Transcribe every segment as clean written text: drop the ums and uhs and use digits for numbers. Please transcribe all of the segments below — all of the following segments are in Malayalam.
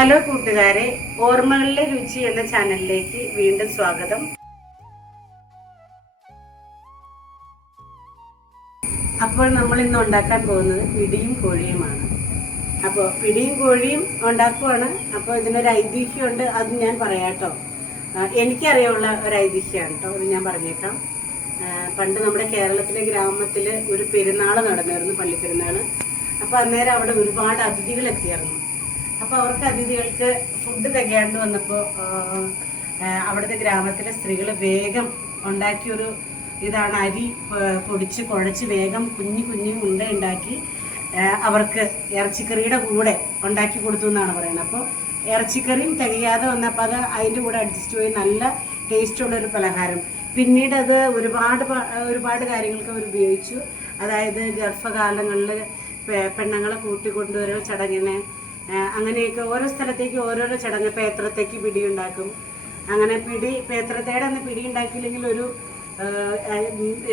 ഹലോ കൂട്ടുകാരെ, ഓർമ്മകളിലെ രുചി എന്ന ചാനലിലേക്ക് വീണ്ടും സ്വാഗതം. അപ്പോൾ നമ്മൾ ഇന്ന് ഉണ്ടാക്കാൻ പോകുന്നത് പിടിയും കോഴിയുമാണ്. അപ്പോൾ പിടിയും കോഴിയും ഉണ്ടാക്കുവാണ്. അപ്പോൾ ഇതിനൊരു ഐതിഹ്യമുണ്ട്, അത് ഞാൻ പറയാട്ടോ. എനിക്കറിയാനുള്ള ഒരു ഐതിഹ്യമാണ് കേട്ടോ, അത് ഞാൻ പറഞ്ഞേക്കാം. പണ്ട് നമ്മുടെ കേരളത്തിലെ ഗ്രാമത്തിൽ ഒരു പെരുന്നാൾ നടന്നായിരുന്നു, പള്ളിപ്പെരുന്നാൾ. അപ്പോൾ അന്നേരം അവിടെ ഒരുപാട് അതിഥികൾ എത്തിയായിരുന്നു. അപ്പോൾ അവർക്ക് അതിഥികൾക്ക് ഫുഡ് തികയാണ്ട് വന്നപ്പോൾ അവിടുത്തെ ഗ്രാമത്തിലെ സ്ത്രീകൾ വേഗം ഉണ്ടാക്കിയൊരു ഇതാണ്, അരി പൊടിച്ച് കുഴച്ച് വേഗം കുഞ്ഞു ഉണ്ട ഉണ്ടാക്കി അവർക്ക് ഇറച്ചിക്കറിയുടെ കൂടെ ഉണ്ടാക്കി കൊടുത്തു എന്നാണ് പറയുന്നത്. അപ്പോൾ ഇറച്ചിക്കറിയും തികയാതെ വന്നപ്പോൾ അത് അതിൻ്റെ കൂടെ അഡ്ജസ്റ്റ് പോയി നല്ല ടേസ്റ്റുള്ളൊരു പലഹാരം. പിന്നീട് അത് ഒരുപാട് കാര്യങ്ങൾക്ക് അവർ ഉപയോഗിച്ചു. അതായത് ഗർഭകാലങ്ങളിൽ പെണ്ണുങ്ങളെ കൂട്ടിക്കൊണ്ടുവരോ ചടങ്ങിന്, അങ്ങനെയൊക്കെ ഓരോ സ്ഥലത്തേക്ക് ഓരോരോ ചടങ്ങ്. പേത്രത്തേക്ക് പിടി ഉണ്ടാക്കും. അങ്ങനെ പേത്രത്തേടെ അന്ന് പിടി ഉണ്ടാക്കിയില്ലെങ്കിൽ ഒരു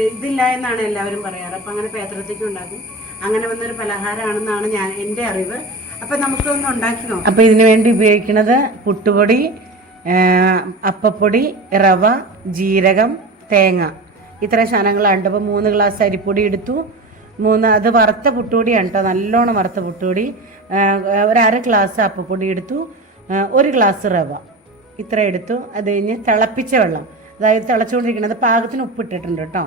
ഇതില്ല എന്നാണ് എല്ലാവരും പറയാറ്. അപ്പം അങ്ങനെ പേത്രത്തേക്ക് ഉണ്ടാക്കും. അങ്ങനെ വന്നൊരു പലഹാരമാണെന്നാണ് എൻ്റെ അറിവ്. അപ്പം നമുക്കൊന്ന് ഉണ്ടാക്കി നോക്കാം. അപ്പം ഇതിനു വേണ്ടി ഉപയോഗിക്കുന്നത് പുട്ടുപൊടി, അപ്പപ്പൊടി, റവ, ജീരകം, തേങ്ങ, ഇത്രയും സാധനങ്ങളാണ്. അപ്പോൾ 3 ഗ്ലാസ് അരിപ്പൊടി എടുത്തു. അത് വറുത്ത പുട്ടുപൊടിയാണ് കേട്ടോ, നല്ലോണം വറുത്ത പുട്ടുപൊടി. ഒരു 1/2 ഗ്ലാസ് അപ്പപ്പൊടി എടുത്തു. 1 ഗ്ലാസ് റവ, ഇത്ര എടുത്തു. അത് കഴിഞ്ഞ് തിളപ്പിച്ച വെള്ളം, അതായത് തിളച്ചുകൊണ്ടിരിക്കുന്നത്, പാകത്തിന് ഉപ്പിട്ടിട്ടുണ്ട് കേട്ടോ.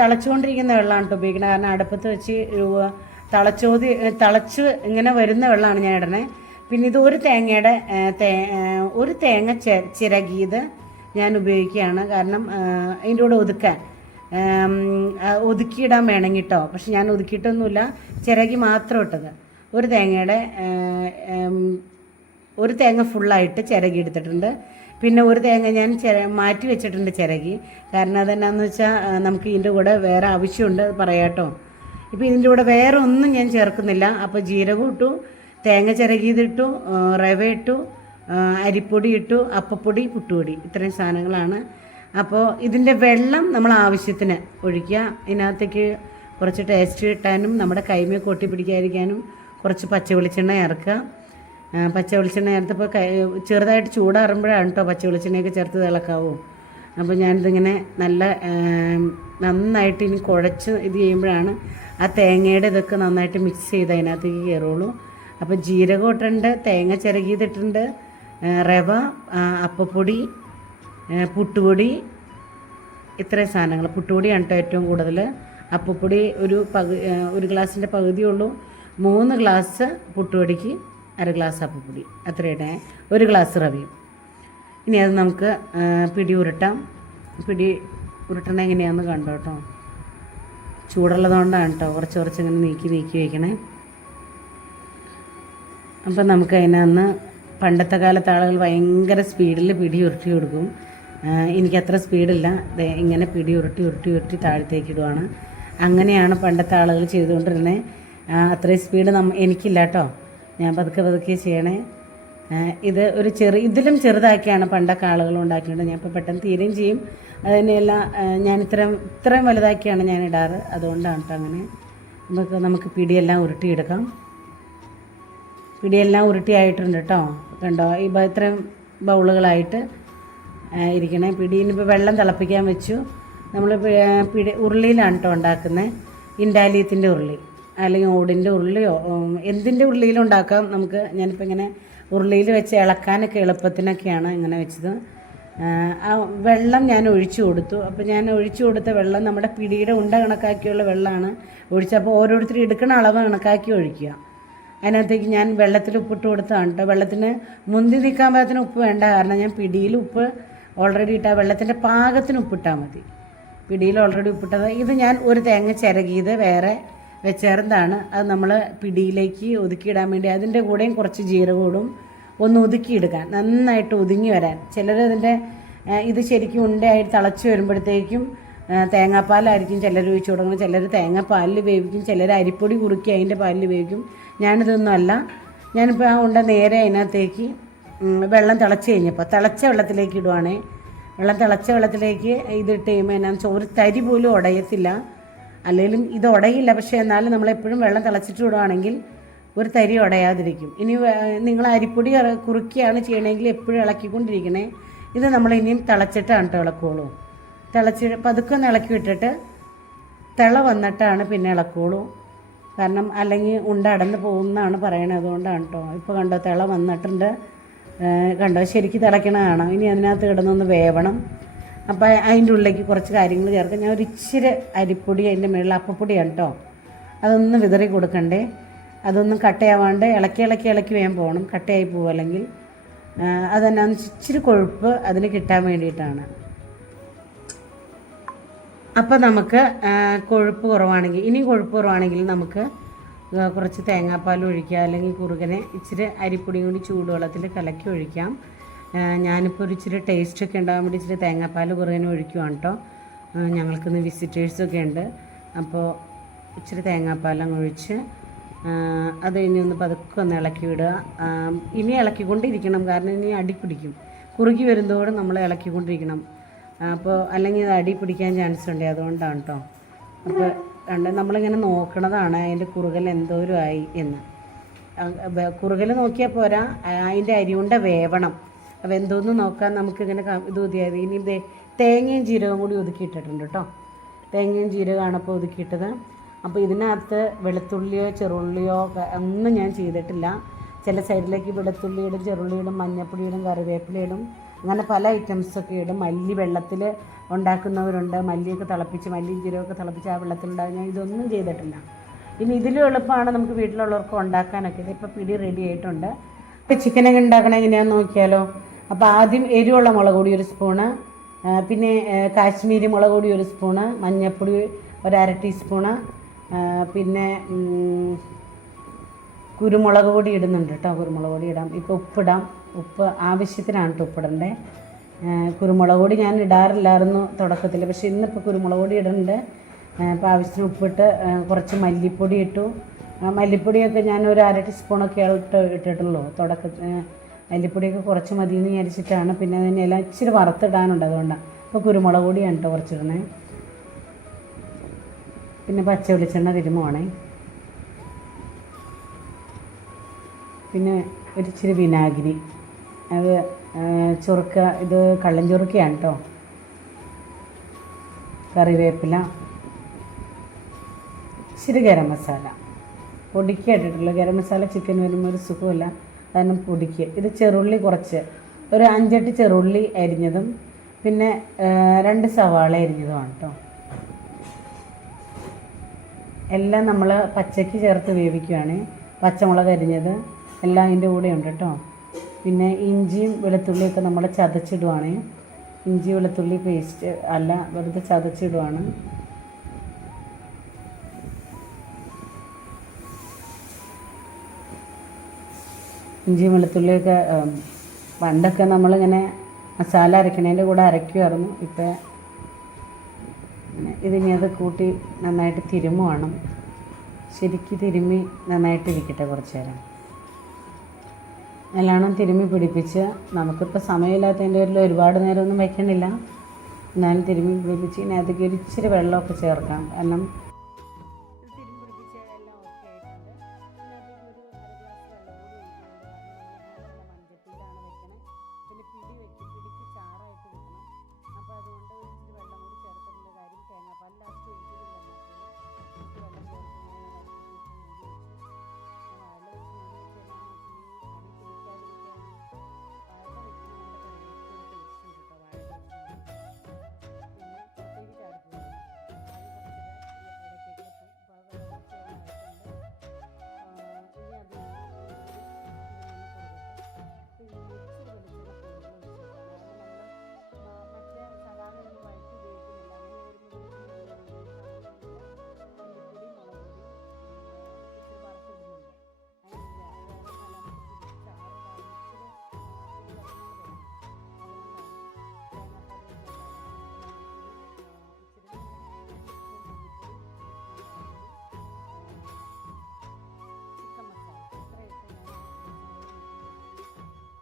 തിളച്ചുകൊണ്ടിരിക്കുന്ന വെള്ളമാണ് കേട്ടോ ഉപയോഗിക്കുന്നത്. കാരണം അടുപ്പത്ത് വെച്ച് തിളച്ച് ഇങ്ങനെ വരുന്ന വെള്ളമാണ് ഞാൻ ഇടണേ. പിന്നെ ഇത് ഒരു തേങ്ങ ചിരകിയത് ഞാൻ ഉപയോഗിക്കുകയാണ്. കാരണം അതിൻ്റെ കൂടെ ഒതുക്കിയിടാൻ വേണമെങ്കിൽ കേട്ടോ. പക്ഷെ ഞാൻ ഒതുക്കിയിട്ടൊന്നുമില്ല, ചിരകി മാത്രം ഇട്ടത്. ഒരു തേങ്ങ ഫുള്ളായിട്ട് ചിരകി എടുത്തിട്ടുണ്ട്. പിന്നെ ഒരു തേങ്ങ ഞാൻ മാറ്റി വെച്ചിട്ടുണ്ട് ചിരകി. കാരണം അതെന്നാന്ന് വെച്ചാൽ നമുക്ക് ഇതിൻ്റെ കൂടെ വേറെ ആവശ്യമുണ്ട്, പറയാം കേട്ടോ. ഇപ്പോൾ ഇതിൻ്റെ കൂടെ വേറെ ഒന്നും ഞാൻ ചേർക്കുന്നില്ല. അപ്പോൾ ജീരകം ഇട്ടു, തേങ്ങ ചിരകിയതിട്ടു, റവ ഇട്ടു, അരിപ്പൊടി ഇട്ടു, അപ്പപ്പൊടി, പുട്ടുപൊടി, ഇത്രയും സാധനങ്ങളാണ്. അപ്പോൾ ഇതിൻ്റെ വെള്ളം നമ്മൾ ആവശ്യത്തിന് ഒഴിക്കുക. ഇതിനകത്തേക്ക് കുറച്ച് ടേസ്റ്റ് കിട്ടാനും നമ്മുടെ കൈമയൊക്കെ ഒട്ടി പിടിക്കാതിരിക്കാനും കുറച്ച് പച്ച വെളിച്ചെണ്ണ ചേർക്കുക. പച്ച വെളിച്ചെണ്ണ ചേർത്തപ്പോൾ ചെറുതായിട്ട് ചൂടാറുമ്പോഴാണ് കേട്ടോ പച്ച വെളിച്ചെണ്ണയൊക്കെ ചേർത്ത് തിളക്കാവൂ. അപ്പോൾ ഞാനിതിങ്ങനെ നന്നായിട്ട് ഇനി കുഴച്ച് ഇത് ചെയ്യുമ്പോഴാണ് ആ തേങ്ങയുടെ ഇതൊക്കെ നന്നായിട്ട് മിക്സ് ചെയ്ത് അതിനകത്തേക്ക് കയറുള്ളൂ. അപ്പോൾ ജീരകം ഇട്ടിട്ടുണ്ട്, തേങ്ങ ചിരകിയതിട്ടുണ്ട്, റവ, അപ്പപ്പൊടി, പുട്ടുപൊടി, ഇത്രയും സാധനങ്ങൾ. പുട്ടുപൊടിയാണ് കേട്ടോ ഏറ്റവും കൂടുതൽ. അപ്പപ്പൊടി ഒരു ഗ്ലാസിൻ്റെ പകുതിയുള്ളൂ. 3 ഗ്ലാസ് പുട്ടുപൊടിക്ക് 1/2 ഗ്ലാസ് അപ്പപ്പൊടി, അത്രയുടെ 1 ഗ്ലാസ് റവയും. ഇനി അത് നമുക്ക് പിടി ഉരുട്ടാം. പിടി ഉരുട്ടണ എങ്ങനെയാണെന്ന് കണ്ടോ കേട്ടോ. ചൂടുള്ളതുകൊണ്ടാണ് കേട്ടോ കുറച്ച് ഇങ്ങനെ നീക്കി വയ്ക്കണേ. അപ്പം നമുക്ക് അതിനകത്ത് പണ്ടത്തെ കാലത്ത് ആളുകൾ ഭയങ്കര സ്പീഡിൽ പിടി ഉരുട്ടി കൊടുക്കും. എനിക്കത്ര സ്പീഡില്ല. ഇങ്ങനെ പിടി ഉരുട്ടി താഴത്തേക്ക് ഇടുവാണ്. അങ്ങനെയാണ് പണ്ടത്തെ ആളുകൾ ചെയ്തുകൊണ്ടിരുന്നത്. അത്രയും സ്പീഡ് എനിക്കില്ല കേട്ടോ. ഞാൻ പതുക്കെ ചെയ്യണേ. ഇത് ഇതിലും ചെറുതാക്കിയാണ് പണ്ടൊക്കെ ആളുകൾ ഉണ്ടാക്കിയിട്ടുണ്ട്. ഞാൻ ഇപ്പോൾ പെട്ടെന്ന് തീരുകയും ചെയ്യും. അതിനെയല്ല ഞാൻ ഇത്രയും വലുതാക്കിയാണ് ഞാൻ ഇടാറ്. അതുകൊണ്ടാണ് കേട്ടോ അങ്ങനെ. നമുക്ക് പിടിയെല്ലാം ഉരുട്ടിയെടുക്കാം. പിടിയെല്ലാം ഉരുട്ടിയായിട്ടുണ്ട് കേട്ടോ, കണ്ടോ. ഇത്രയും ബൗളുകളായിട്ട് ഇരിക്കണേ. പിടീനിപ്പോൾ വെള്ളം തിളപ്പിക്കാൻ വെച്ചു. നമ്മൾ ഉരുളിയിലാണ് കേട്ടോ ഉണ്ടാക്കുന്നത്. ഇൻഡാലിയത്തിൻ്റെ ഉരുളി അല്ലെങ്കിൽ ഓടിൻ്റെ ഉരുളിയോ എന്തിൻ്റെ ഉരുളിയിലും ഉണ്ടാക്കാം നമുക്ക്. ഞാനിപ്പോൾ ഇങ്ങനെ ഉരുളിയിൽ വെച്ച് ഇളക്കാനൊക്കെ എളുപ്പത്തിനൊക്കെയാണ് ഇങ്ങനെ വെച്ചത്. ആ വെള്ളം ഞാൻ ഒഴിച്ചു കൊടുത്തു. അപ്പോൾ ഞാൻ ഒഴിച്ചു കൊടുത്ത വെള്ളം നമ്മുടെ പിടിയുടെ ഉണ്ട കണക്കാക്കിയുള്ള വെള്ളമാണ് ഒഴിച്ചത്. അപ്പോൾ ഓരോരുത്തരും എടുക്കുന്ന അളവ് കണക്കാക്കി ഒഴിക്കുക. അതിനകത്തേക്ക് ഞാൻ വെള്ളത്തിൽ ഉപ്പിട്ട് കൊടുത്തതാണ് കേട്ടോ. വെള്ളത്തിന് മുന്തി നിൽക്കാൻ പാകത്തിന് ഉപ്പ് വേണ്ട. കാരണം ഞാൻ പിടിയിൽ ഉപ്പ് ഓൾറെഡി ഇട്ടാൽ വെള്ളത്തിൻ്റെ പാകത്തിന് ഉപ്പിട്ടാൽ മതി. പിടിയിൽ ഓൾറെഡി ഉപ്പിട്ടത്. ഇത് ഞാൻ ഒരു തേങ്ങ ചിരകിയത് വേറെ വെച്ചേർന്നതാണ്. അത് നമ്മൾ പിടിയിലേക്ക് ഒതുക്കിയിടാൻ വേണ്ടി. അതിൻ്റെ കൂടെയും കുറച്ച് ജീരകവും ഒന്ന് ഒതുക്കിയെടുക്കാൻ, നന്നായിട്ട് ഒതുങ്ങി വരാൻ. ചിലരതിൻ്റെ ഇത് ശരിക്കും ഉണ്ടയായിട്ട് തിളച്ച് വരുമ്പോഴത്തേക്കും തേങ്ങാപ്പാലായിരിക്കും ചിലർ ഒഴിച്ച് കൊടുക്കുന്നത്. ചിലർ തേങ്ങാപ്പാലിൽ വേവിക്കും, ചിലർ അരിപ്പൊടി കുറുക്കി അതിൻ്റെ പാലിൽ വേവിക്കും. ഞാനിതൊന്നും അല്ല. ഞാനിപ്പോൾ ആ ഉണ്ട നേരെ അതിനകത്തേക്ക് വെള്ളം തിളച്ച് കഴിഞ്ഞപ്പോൾ തിളച്ച വെള്ളത്തിലേക്ക് ഇടുവാണേ. തിളച്ച വെള്ളത്തിലേക്ക് ഇതിട്ട് കഴിയുമ്പോൾ എന്നാന്ന് വെച്ചാൽ ഒരു തരി പോലും ഉടയത്തില്ല. അല്ലെങ്കിലും ഇത് ഉടയില്ല. പക്ഷേ എന്നാലും നമ്മളെപ്പോഴും വെള്ളം തിളച്ചിട്ട് വിടുവാണെങ്കിൽ ഒരു തരി ഉടയാതിരിക്കും. ഇനി നിങ്ങൾ അരിപ്പൊടി കുറുക്കിയാണ് ചെയ്യണമെങ്കിൽ എപ്പോഴും ഇളക്കിക്കൊണ്ടിരിക്കണേ. ഇത് നമ്മൾ ഇനിയും തിളച്ചിട്ടാണ് കേട്ടോ ഇളക്കുള്ളൂ. പതുക്കെ ഒന്ന് ഇളക്കി വിട്ടിട്ട് തിള വന്നിട്ടാണ് പിന്നെ ഇളക്കുള്ളൂ. കാരണം അല്ലെങ്കിൽ അടന്ന് പോകുന്നതാണ് പറയണത്. അതുകൊണ്ടാണ് കേട്ടോ. ഇപ്പോൾ കണ്ടോ തിള വന്നിട്ടുണ്ട്. കണ്ടോ ശരിക്കും തിളയ്ക്കണതാണ്. ഇനി അതിനകത്ത് കിടന്നൊന്ന് വേവണം. അപ്പോൾ അതിൻ്റെ ഉള്ളിലേക്ക് കുറച്ച് കാര്യങ്ങൾ ചേർക്കാം. ഞാൻ ഒരു ഇച്ചിരി അരിപ്പൊടി അതിൻ്റെ മുകളിൽ അപ്പപ്പൊടിയാണ് കേട്ടോ. അതൊന്ന് വിതറി കൊടുക്കണ്ടേ. അതൊന്നും കട്ടയാവാണ്ട് ഇളക്കി വേഗം പോകണം. കട്ടയായി പോകും അല്ലെങ്കിൽ. അതെന്നാന്ന് ഇച്ചിരി കൊഴുപ്പ് അതിന് കിട്ടാൻ വേണ്ടിയിട്ടാണ്. അപ്പോൾ നമുക്ക് കൊഴുപ്പ് കുറവാണെങ്കിൽ നമുക്ക് കുറച്ച് തേങ്ങാപ്പാൽ ഒഴിക്കുക. അല്ലെങ്കിൽ കുറുകനെ ഇച്ചിരി അരിപ്പൊടിയും കൂടി ചൂടുവെള്ളത്തിൽ കലക്കി ഒഴിക്കാം. ഞാനിപ്പോൾ ഒരു ഇച്ചിരി ടേസ്റ്റൊക്കെ ഉണ്ടാകാൻ വേണ്ടി ഇച്ചിരി തേങ്ങാപ്പാൽ കുറുകനെ ഒഴിക്കുവാണ് കേട്ടോ. ഞങ്ങൾക്കിന്ന് വിസിറ്റേഴ്സൊക്കെ ഉണ്ട്. അപ്പോൾ ഇച്ചിരി തേങ്ങാപ്പാലങ്ങ് ഒഴിച്ച് അത് ഇനി ഒന്ന് പതുക്കെ ഒന്ന് ഇളക്കി വിടുക. ഇനി ഇളക്കിക്കൊണ്ടിരിക്കണം. കാരണം ഇനി അടി പിടിക്കും. കുറുകി വരുന്നതോടെ നമ്മൾ ഇളക്കിക്കൊണ്ടിരിക്കണം. അപ്പോൾ അല്ലെങ്കിൽ അത് അടി പിടിക്കാൻ ചാൻസ് ഉണ്ട്. അതുകൊണ്ടാണ് കേട്ടോ. അപ്പോൾ നമ്മളിങ്ങനെ നോക്കണതാണ് അതിൻ്റെ കുറുകൽ എന്തോരം ആയി എന്ന്. കുറുകൽ നോക്കിയാൽ പോരാ, അതിൻ്റെ അരിയുണ്ട വേവണം. വെന്തോന്ന് നോക്കാൻ നമുക്കിങ്ങനെ ഇത് ഊതിയാൽ ഇനി തേങ്ങയും ജീരകവും കൂടി ഒതുക്കിയിട്ടിട്ടുണ്ട് കേട്ടോ. തേങ്ങയും ജീരകമാണ് ഇപ്പോൾ ഒതുക്കിയിട്ടത്. അപ്പോൾ ഇതിനകത്ത് വെളുത്തുള്ളിയോ ചെറുള്ളിയോ ഒന്നും ഞാൻ ചെയ്തിട്ടില്ല. ചില സൈഡിലേക്ക് വെളുത്തുള്ളി ഇടും, ചെറുള്ളി ഇടും, മഞ്ഞപ്പൊടി ഇടും, കറിവേപ്പില ഇടും, അങ്ങനെ പല ഐറ്റംസൊക്കെ ഇടും. മല്ലി വെള്ളത്തിൽ ഉണ്ടാക്കുന്നവരുണ്ട്. മല്ലിയൊക്കെ തിളപ്പിച്ച് മല്ലിയും ജീരകമൊക്കെ തിളപ്പിച്ച് ആ വെള്ളത്തിലുണ്ടാകും. ഞാൻ ഇതൊന്നും ചെയ്തിട്ടില്ല. ഇനി ഇതിലും എളുപ്പമാണ് നമുക്ക് വീട്ടിലുള്ളവർക്ക് ഉണ്ടാക്കാനൊക്കെ. ഇതിപ്പോൾ പിടി റെഡി ആയിട്ടുണ്ട്. ഇപ്പോൾ ചിക്കനൊക്കെ ഉണ്ടാക്കണം എങ്ങനെയാണെന്ന് നോക്കിയാലോ. അപ്പോൾ ആദ്യം എരിവുള്ള മുളക് പൊടി 1 സ്പൂണ്, പിന്നെ കാശ്മീരി മുളക് പൊടി 1 സ്പൂണ്, മഞ്ഞൾപ്പൊടി 1/2 ടീസ്പൂണ്, പിന്നെ കുരുമുളക് പൊടി ഇടുന്നുണ്ട് കേട്ടോ. കുരുമുളക് പൊടി ഇടാം. ഇപ്പോൾ ഉപ്പിടാം. ഉപ്പ് ആവശ്യത്തിനാണ് കേട്ടോ ഉപ്പിടണ്ടേ. കുരുമുളക് പൊടി ഞാൻ ഇടാറില്ലായിരുന്നു തുടക്കത്തിൽ, പക്ഷേ ഇന്നിപ്പോൾ കുരുമുളക് പൊടി ഇടുന്നുണ്ട്. ഇപ്പോൾ ആവശ്യത്തിന് ഉപ്പിട്ട് കുറച്ച് മല്ലിപ്പൊടി ഇട്ടു. മല്ലിപ്പൊടിയൊക്കെ ഞാൻ ഒരു 1/2 ടീസ്പൂണൊക്കെ ഇട്ടിട്ടുള്ളൂ തുടക്കത്തിൽ. മല്ലിപ്പൊടിയൊക്കെ കുറച്ച് മതിയെന്ന് വിചാരിച്ചിട്ടാണ്. പിന്നെ അതിന് എല്ലാം ഇച്ചിരി വറുത്തിടാനുണ്ട്, അതുകൊണ്ടാണ്. ഇപ്പോൾ കുരുമുളക് പൊടിയാണ് കേട്ടോ കുറച്ചിടണേ. പിന്നെ പച്ച വെളിച്ചെണ്ണ തിരുമുവാണേ. പിന്നെ ഒരിച്ചിരി വിനാഗിരി, അത് ചൊറുക്ക, ഇത് കള്ളൻ ചൊറുക്കയാണ് കേട്ടോ. കറിവേപ്പില, ഇച്ചിരി ഗരം മസാല പൊടിക്കുക ഇട്ടിട്ടുള്ളൂ. ഗരം മസാല ചിക്കൻ വരുമ്പോൾ ഒരു സുഖമില്ല, കാരണം പൊടിക്കുക. ഇത് ചെറുള്ളി കുറച്ച്, ഒരു 5-8 ചെറുള്ളി അരിഞ്ഞതും പിന്നെ 2 സവാള അരിഞ്ഞതുമാണ് കേട്ടോ. എല്ലാം നമ്മൾ പച്ചയ്ക്ക് ചേർത്ത് വേവിക്കുകയാണ്. പച്ചമുളക് അരിഞ്ഞത് എല്ലാം അതിൻ്റെ കൂടെ ഉണ്ട് കേട്ടോ. പിന്നെ ഇഞ്ചിയും വെളുത്തുള്ളിയൊക്കെ നമ്മൾ ചതച്ചിടുവാണ്. ഇഞ്ചി വെളുത്തുള്ളി പേസ്റ്റ് അല്ല, വെറുതെ ചതച്ചിടുവാണ്. ഇഞ്ചിയും വെളുത്തുള്ളിയൊക്കെ പണ്ടൊക്കെ നമ്മളിങ്ങനെ മസാല അരക്കണേൻ്റെ കൂടെ അരയ്ക്കുമായിരുന്നു. ഇപ്പം ഇതിനി അത് കൂട്ടി നന്നായിട്ട് തിരുമുവാണ്. ശരിക്കും തിരുമ്മി നന്നായിട്ടിരിക്കട്ടെ കുറച്ച് നേരം. നല്ലോണം തിരുമ്മി പിടിപ്പിച്ച്, നമുക്കിപ്പോൾ സമയമില്ലാത്തതിൻ്റെ പേരിൽ ഒരുപാട് നേരമൊന്നും വയ്ക്കണില്ല. എന്നാലും തിരുമ്മി പിടിപ്പിച്ച് ഇതിനകത്തേക്ക് ഒരു ഇച്ചിരി വെള്ളമൊക്കെ ചേർക്കാം. കാരണം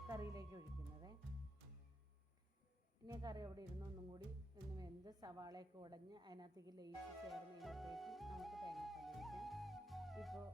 കറിയിലേക്ക് ഒഴിക്കുന്നത്. ഇനി കറി അവിടെ ഇരുന്ന് ഒന്നും കൂടി ഒന്ന് വെന്ത് സവാളയൊക്കെ ഉടഞ്ഞ് അതിനകത്തേക്ക് ലേസ് ചേർന്ന് കഴിഞ്ഞപ്പോഴേക്കും നമുക്ക് തേങ്ങാപ്പാൽ ഒഴിക്കാം. ഇപ്പോൾ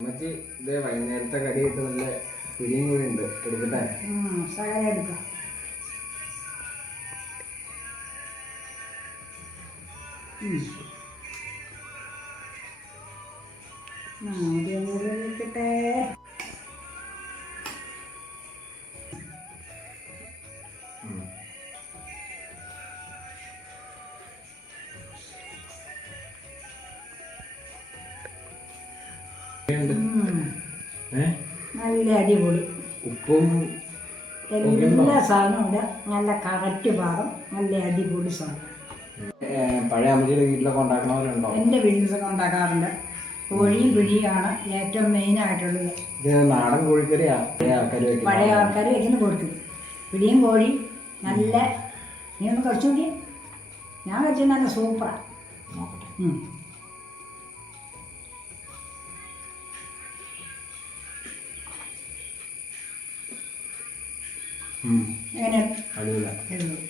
അമ്മച്ചി ഇത് വൈകുന്നേരത്തെ കടിയായിട്ട് നല്ല പിടിയും കൂടി ഉണ്ട്, എടുക്കട്ടെ? സകല എടുക്കാം. കിട്ടേ. നല്ല അടിപൊളി. ഉപ്പും എല്ലാ സാധനവും ഇവിടെ നല്ല കറക്റ്റ് പാകം, നല്ല അടിപൊളി സാധനം. പഴയ അമ്മച്ചിയുടെ വീട്ടിലൊക്കെ ഉണ്ടാക്കണവരുണ്ടോ? എൻ്റെ വീട്ടിലൊക്കെ ഉണ്ടാക്കാറുണ്ട്. കോഴിയും പിടിയാണ് ഏറ്റവും മെയിനായിട്ടുള്ളത്. ഇത് നാടൻ കോഴിക്കറിയാ പഴയ ആൾക്കാർ വെക്കുന്ന കൊടുക്കും. പിടിയും കോഴി നല്ല, നീ ഒന്ന് കഴിച്ചു നോക്കി. ഞാൻ കഴിച്ചത് നല്ല സൂപ്പറാണ്. എങ്ങനെയാണ്?